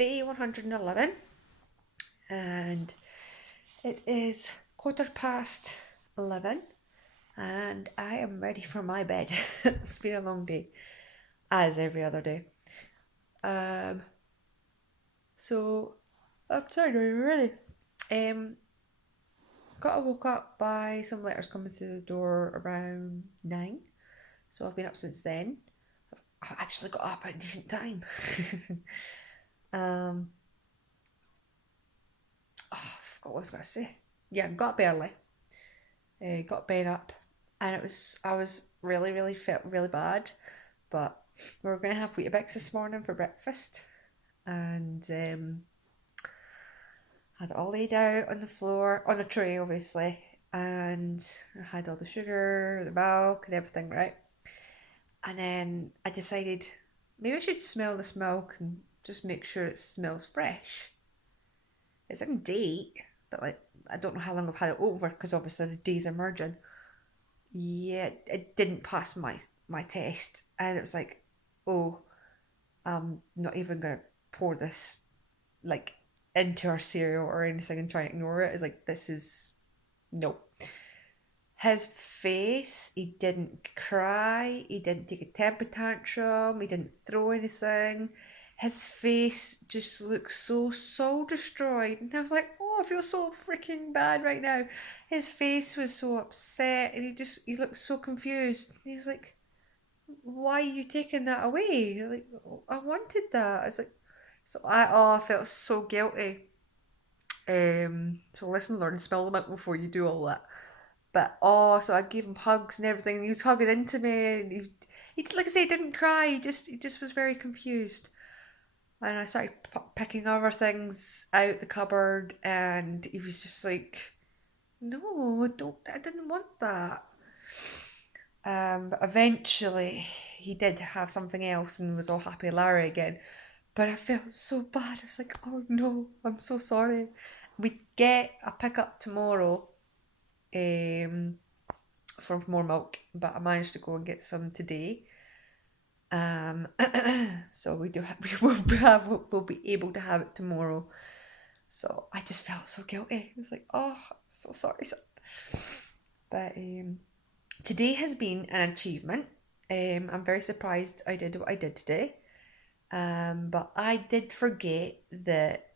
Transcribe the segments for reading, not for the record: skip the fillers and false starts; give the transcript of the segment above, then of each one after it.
day 111, and it is 11:15, and I am ready for my bed. It's been a long day, as every other day. So I'm tired already. Got woke up by some letters coming through the door around 9, so I've been up since then. I've actually got up at a decent time. I forgot what I was going to say. Yeah, got up early. Got Ben up, and I was really felt really bad, but we were going to have Weetabix this morning for breakfast, and had it all laid out on the floor on a tray, obviously, and I had all the sugar, the milk, and everything right. And then I decided maybe I should smell this milk and just make sure it smells fresh. It's in date, but like I don't know how long I've had it over because obviously the days are merging. Yeah, it didn't pass my test, and it was like, oh, I'm not even gonna pour this like into our cereal or anything and try and ignore it. It's like this is no. His face, he didn't cry, he didn't take a temper tantrum, he didn't throw anything. His face just looked so soul destroyed, and I was like, oh, I feel so freaking bad right now. His face was so upset, and he looked so confused. He was like, why are you taking that away? Like, I wanted that. It's like, I felt so guilty. So listen, Lauren, smell the milk before you do all that. But so I gave him hugs and everything, and he was hugging into me, and he like I say, he didn't cry. He just was very confused. And I started picking other things out the cupboard, and he was just like, "No, don't! I didn't want that." But eventually, he did have something else and was all happy Larry again. But I felt so bad. I was like, "Oh no, I'm so sorry." We get a pickup tomorrow for more milk, but I managed to go and get some today. So we'll be able to have it tomorrow. So I just felt so guilty. I was like, oh, I'm so sorry. But today has been an achievement. I'm very surprised I did what I did today. But I did forget that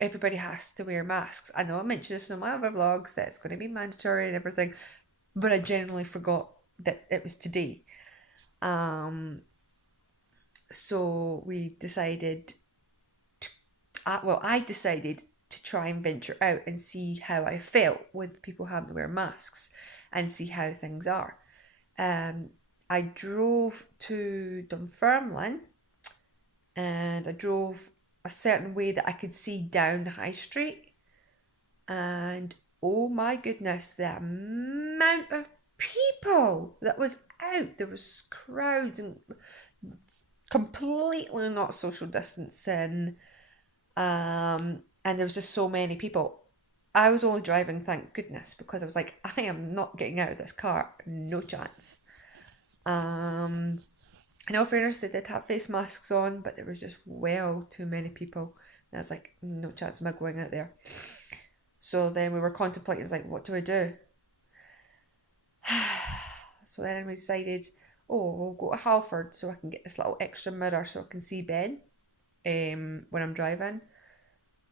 everybody has to wear masks. I know I mentioned this in my other vlogs that it's going to be mandatory and everything, but I genuinely forgot that it was today. So we decided I decided to try and venture out and see how I felt with people having to wear masks and see how things are. I drove to Dunfermline, and I drove a certain way that I could see down the high street, and oh my goodness, the amount of people that was out. There was crowds and completely not social distancing, and there was just so many people. I was only driving, thank goodness, because I was like, I am not getting out of this car, no chance. In all fairness, they did have face masks on, but there was just well too many people, and I was like, no chance am I going out there. So then we were contemplating, like, what do I do? So then we decided, we'll go to Halford so I can get this little extra mirror so I can see Ben when I'm driving,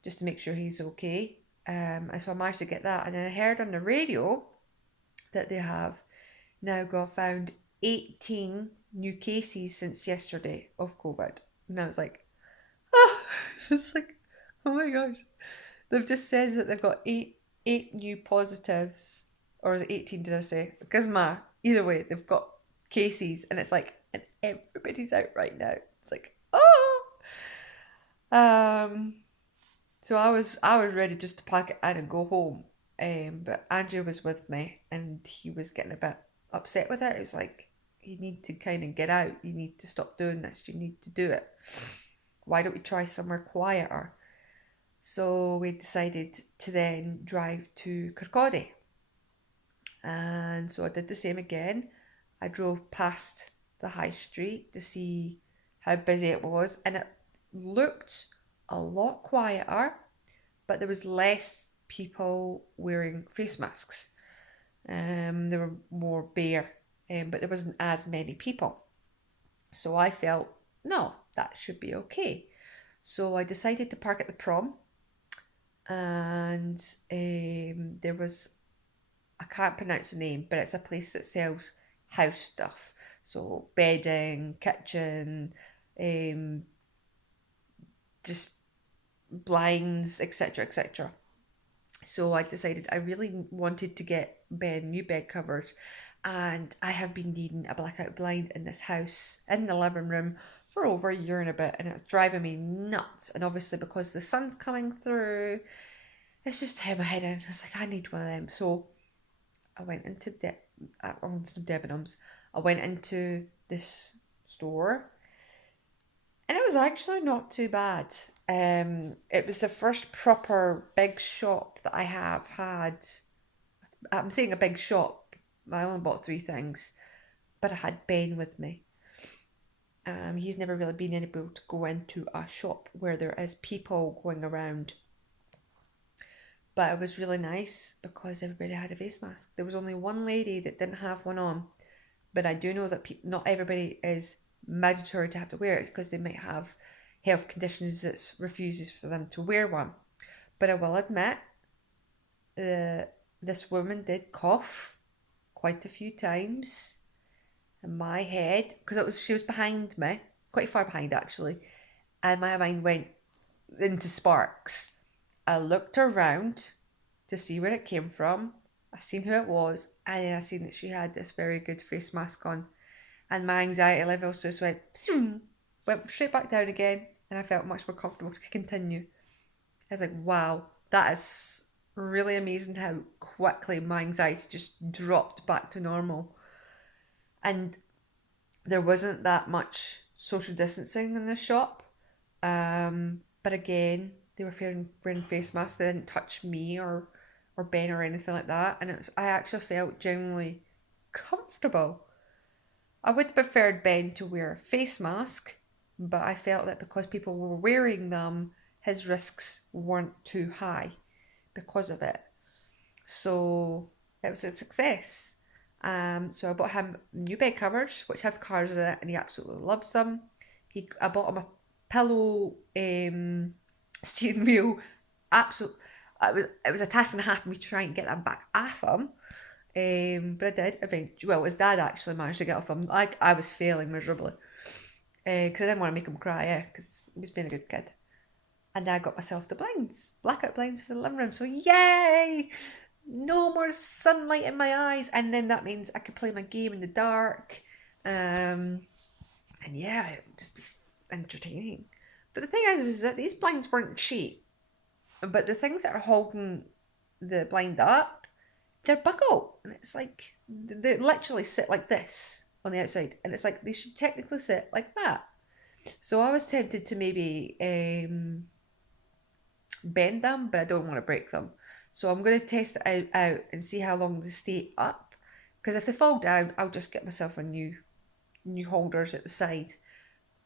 just to make sure he's okay. And so I managed to get that, and then I heard on the radio that they have now found 18 new cases since yesterday of COVID, and I was like, it's like, oh my gosh, they've just said that they've got eight new positives, or is it 18? Did I say? Gizma. Either way, they've got cases, and it's like, and everybody's out right now. It's like, oh. So I was ready just to pack it in and go home. But Andrew was with me, and he was getting a bit upset with it. It was like, you need to kind of get out. You need to stop doing this. You need to do it. Why don't we try somewhere quieter? So we decided to then drive to Kirkcaldy. And so I did the same again. I drove past the high street to see how busy it was, and looked a lot quieter, but there was less people wearing face masks. They were more bare, but there wasn't as many people. So I felt, no, that should be okay. So I decided to park at the prom, and there was, I can't pronounce the name, but it's a place that sells house stuff. So bedding, kitchen, um, just blinds, etc., etc. So I decided I really wanted to get new bed covers, and I have been needing a blackout blind in this house in the living room for over a year and a bit, and it's driving me nuts. And obviously, because the sun's coming through, it's just had my head in. It's like I need one of them. So I went into Debenhams. I went into this store, and it was actually not too bad. It was the first proper big shop that I have had. I'm saying a big shop. I only bought three things, but I had Ben with me. He's never really been able to go into a shop where there is people going around. But it was really nice because everybody had a face mask. There was only one lady that didn't have one on, but I do know that not everybody is mandatory to have to wear it because they might have health conditions that refuses for them to wear one. But I will admit, this woman did cough quite a few times in my head because she was behind me, quite far behind actually, and my mind went into sparks. I looked around to see where it came from. I seen who it was, and then I seen that she had this very good face mask on, and my anxiety levels just went straight back down again, and I felt much more comfortable to continue. I was like, wow, that is really amazing how quickly my anxiety just dropped back to normal. And there wasn't that much social distancing in the shop. But again, they were wearing face masks. They didn't touch me or Ben or anything like that. And I actually felt genuinely comfortable. I would have preferred Ben to wear a face mask, but I felt that because people were wearing them, his risks weren't too high because of it. So it was a success. So I bought him new bed covers, which have cars in it, and he absolutely loves them. I bought him a pillow steering wheel. Absolutely, it was a task and a half for me to try and get them back off him. But I did eventually. Well, his dad actually managed to get off him. I was failing miserably because I didn't want to make him cry. Because he was being a good kid. And I got myself the blinds, blackout blinds for the living room. So yay! No more sunlight in my eyes, and then that means I could play my game in the dark. And yeah, it just be entertaining. But the thing is that these blinds weren't cheap. But the things that are holding the blind up, they're buckled, and it's like they literally sit like this on the outside, and it's like they should technically sit like that. So I was tempted to maybe bend them, but I don't want to break them. So I'm going to test it out and see how long they stay up. Because if they fall down, I'll just get myself a new holders at the side.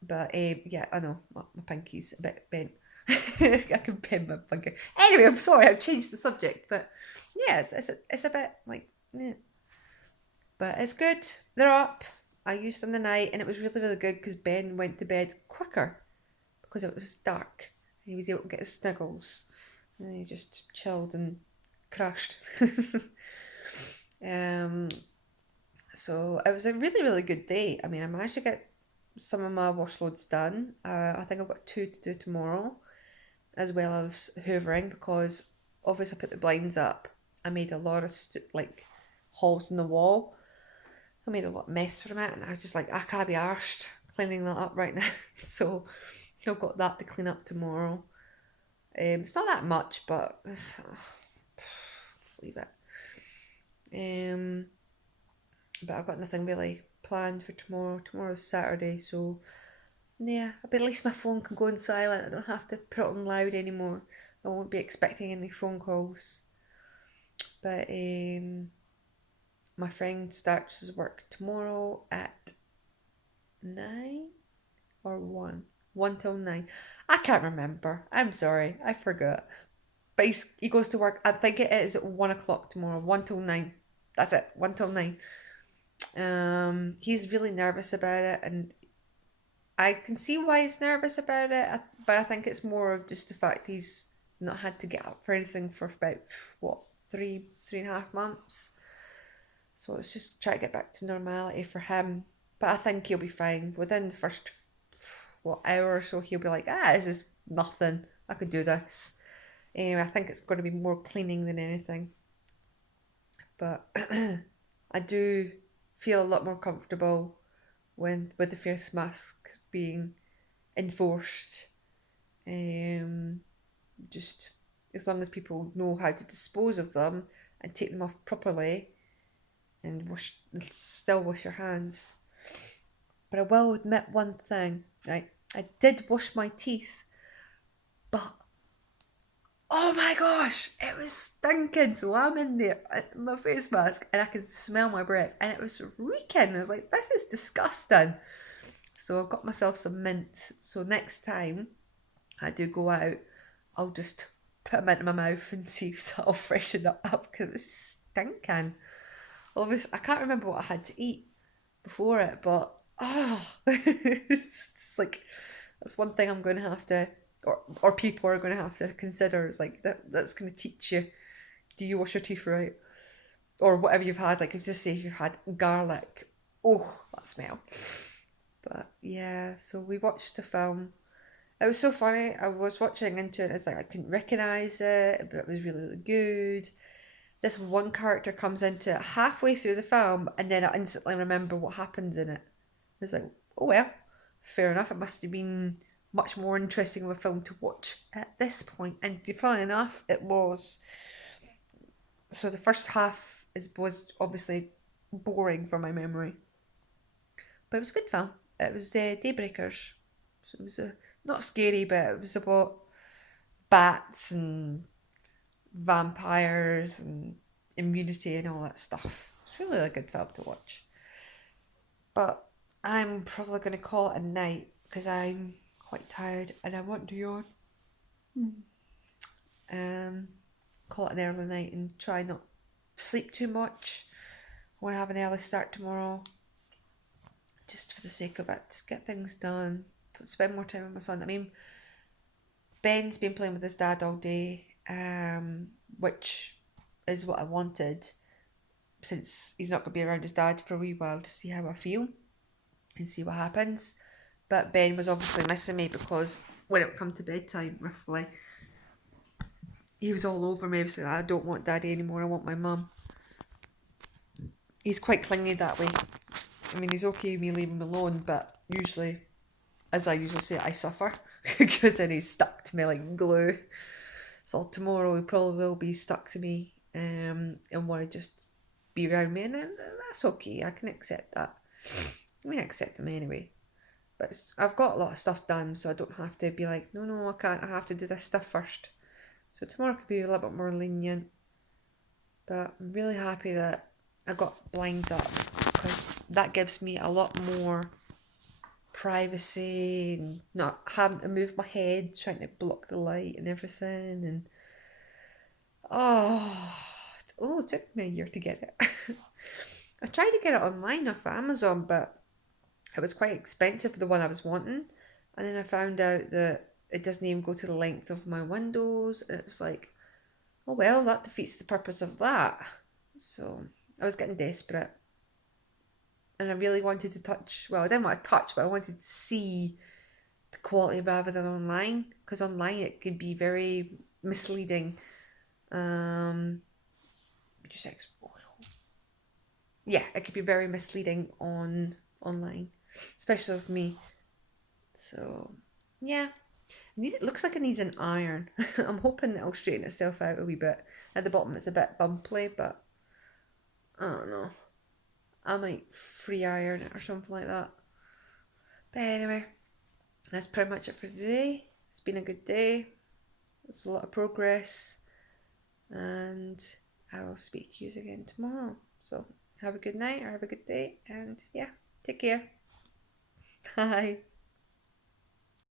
But yeah, I know my pinky's a bit bent. I can bend my pinky. Anyway, I'm sorry, I've changed the subject, but yeah, it's a bit like yeah. But it's good. They're up. I used them the night, and it was really really good because Ben went to bed quicker because it was dark. He was able to get his sniggles, and he just chilled and crashed. um, so it was a really really good day. I mean, I managed to get some of my wash loads done. I think I've got two to do tomorrow, as well as hoovering because obviously I put the blinds up. I made a lot of holes in the wall. I made a lot of mess from it, and I was just like, I can't be arsed cleaning that up right now. So I've got that to clean up tomorrow. It's not that much, but just leave it. But I've got nothing really planned for tomorrow. Tomorrow's Saturday, so yeah. But at least my phone can go on silent. I don't have to put it on loud anymore. I won't be expecting any phone calls. But my friend starts his work tomorrow at 9 or 1. 1 till 9. I can't remember. I'm sorry. I forgot. But he goes to work. I think it is at 1 o'clock tomorrow. 1 till 9. That's it. 1 till 9. He's really nervous about it, and I can see why he's nervous about it, but I think it's more of just the fact he's not had to get up for anything for about, what, 3.5 months. So it's just try to get back to normality for him. But I think he'll be fine. Within the first, what, hour or so, he'll be like, this is nothing. I could do this. Anyway, I think it's going to be more cleaning than anything. But I do feel a lot more comfortable with the face mask being enforced. Just as long as people know how to dispose of them and take them off properly, and still wash your hands. But I will admit one thing, right? I did wash my teeth, but oh my gosh, it was stinking. So I'm in there, my face mask, and I can smell my breath, and it was reeking. I was like, this is disgusting. So I got myself some mints. So next time I do go out, I'll just put them into my mouth and see if that'll freshen it up, because it was stinking. Obviously, I can't remember what I had to eat before it, but it's like, that's one thing I'm going to have to, or people are going to have to consider. It's like that's going to teach you, do you wash your teeth right, or whatever you've had. Like, just say if you've had garlic, that smell. But yeah, so we watched the film. It was so funny. I was watching into it. It's like I couldn't recognise it, but it was really, really good. This one character comes into it halfway through the film, and then I instantly remember what happens in it. It's like, oh well, fair enough. It must have been much more interesting of a film to watch at this point. And funny enough, it was. So the first half was obviously boring from my memory, but it was a good film. It was Daybreakers. So it was not scary, but it was about bats and vampires and immunity and all that stuff. It's really a good film to watch. But I'm probably going to call it a night because I'm quite tired and I want to yawn. Call it an early night and try not sleep too much. I want to have an early start tomorrow, just for the sake of it. Just get things done. Spend more time with my son. I mean, Ben's been playing with his dad all day, which is what I wanted, since he's not going to be around his dad for a wee while, to see how I feel and see what happens. But Ben was obviously missing me, because when it come to bedtime, roughly, he was all over me. He was like, I don't want daddy anymore, I want my mum. He's quite clingy that way. I mean, he's okay with me leaving him alone, but usually, as I usually say, I suffer because then he's stuck to me like glue. So tomorrow he probably will be stuck to me and want to just be around me, and that's okay. I can accept that. I mean, I accept him anyway. But I've got a lot of stuff done, so I don't have to be like, no, I can't. I have to do this stuff first. So tomorrow could be a little bit more lenient. But I'm really happy that I got blinds up, because that gives me a lot more privacy and not having to move my head trying to block the light and everything. And it took me a year to get it. I tried to get it online off Amazon, but it was quite expensive, the one I was wanting. And then I found out that it doesn't even go to the length of my windows, and it was like, oh well, that defeats the purpose of that. So I was getting desperate. And I really wanted to touch, well, I didn't want to touch, but I wanted to see the quality rather than online, because online it can be very misleading. Yeah, it could be very misleading online, especially with me. So yeah, it looks like it needs an iron. I'm hoping it'll straighten itself out a wee bit. At the bottom it's a bit bumpy, but I don't know. I might free iron it or something like that. But anyway, that's pretty much it for today. It's been a good day. It's a lot of progress. And I will speak to you again tomorrow. So have a good night or have a good day. And yeah, take care. Bye.